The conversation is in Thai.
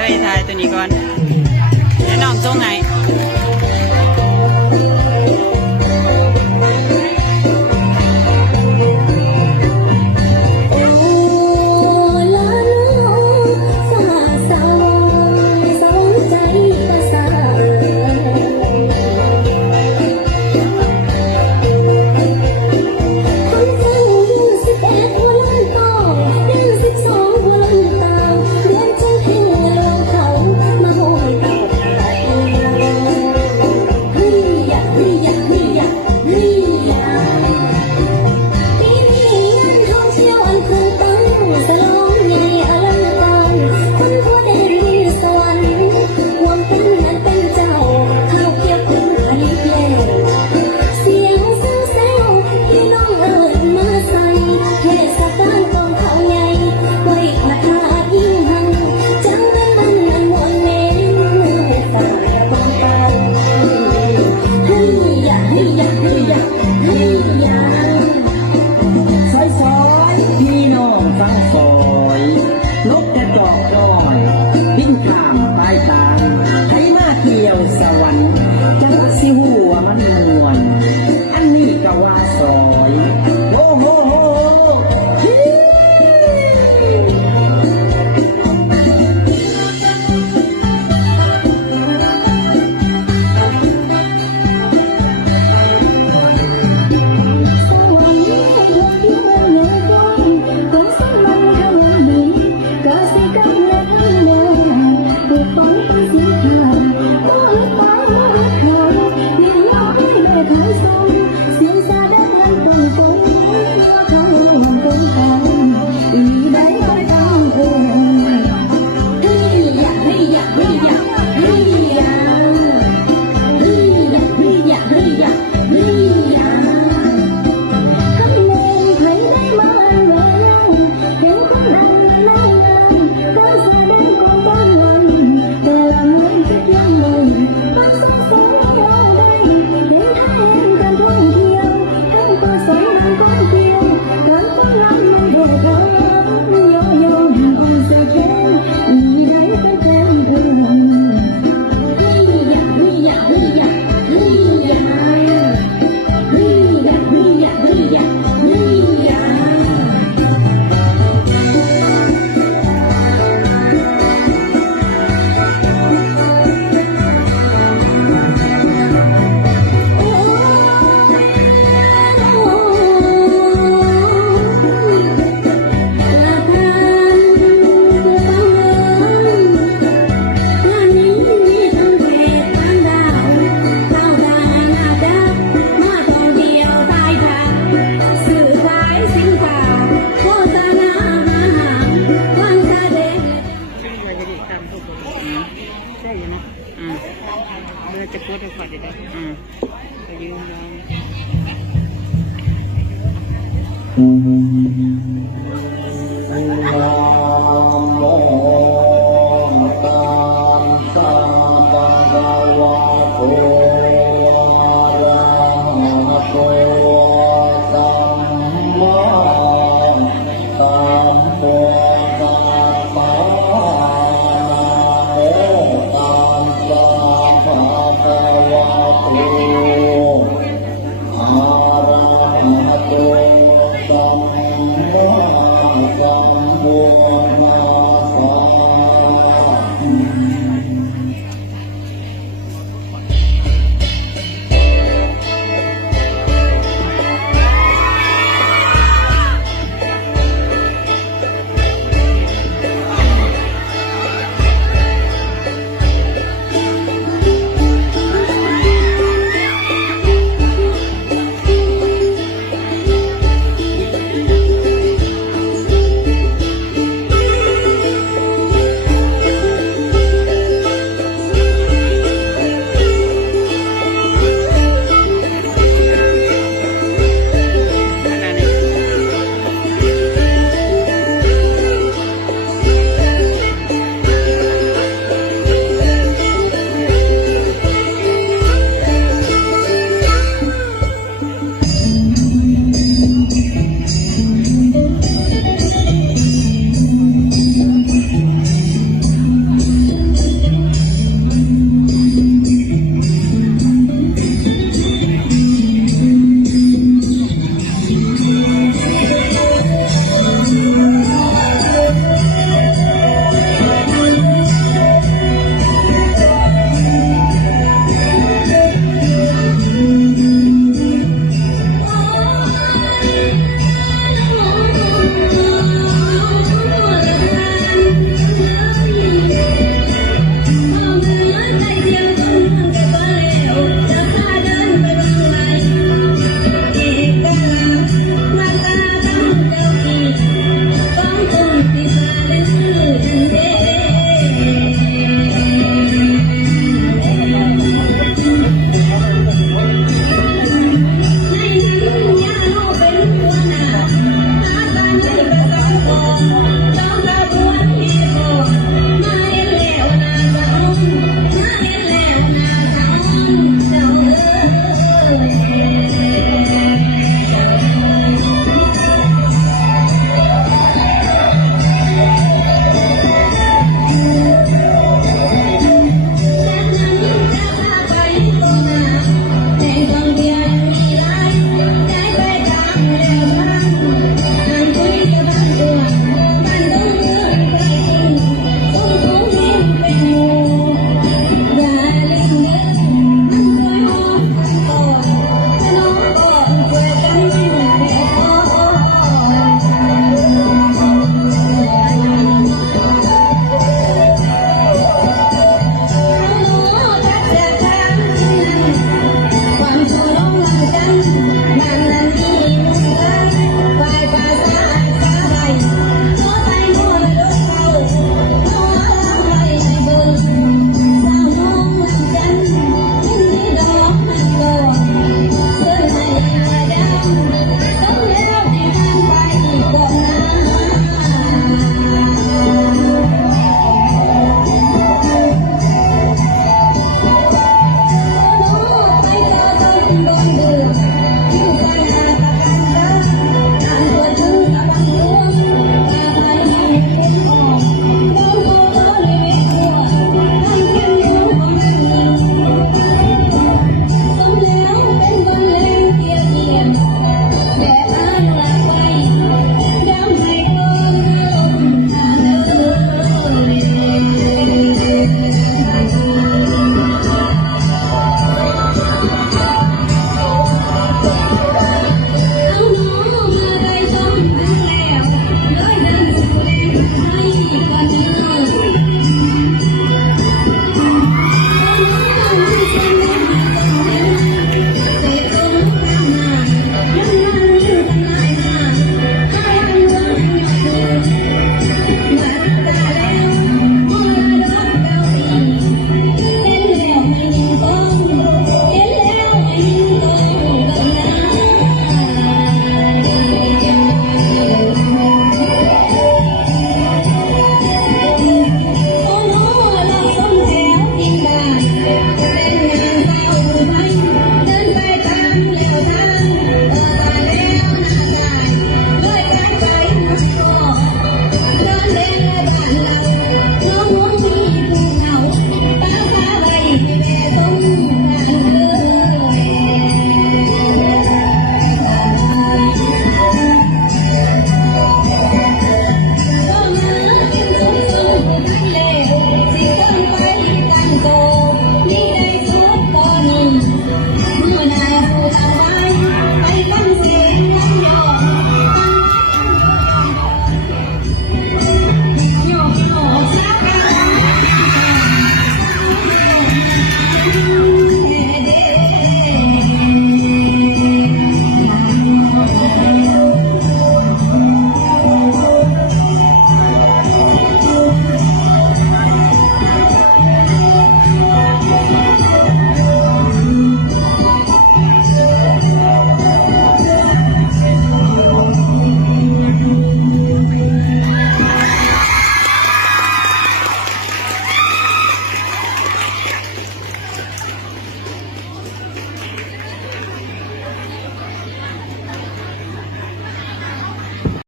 เลยทายตัวนี้ก่อนแล้วน้องส่งไง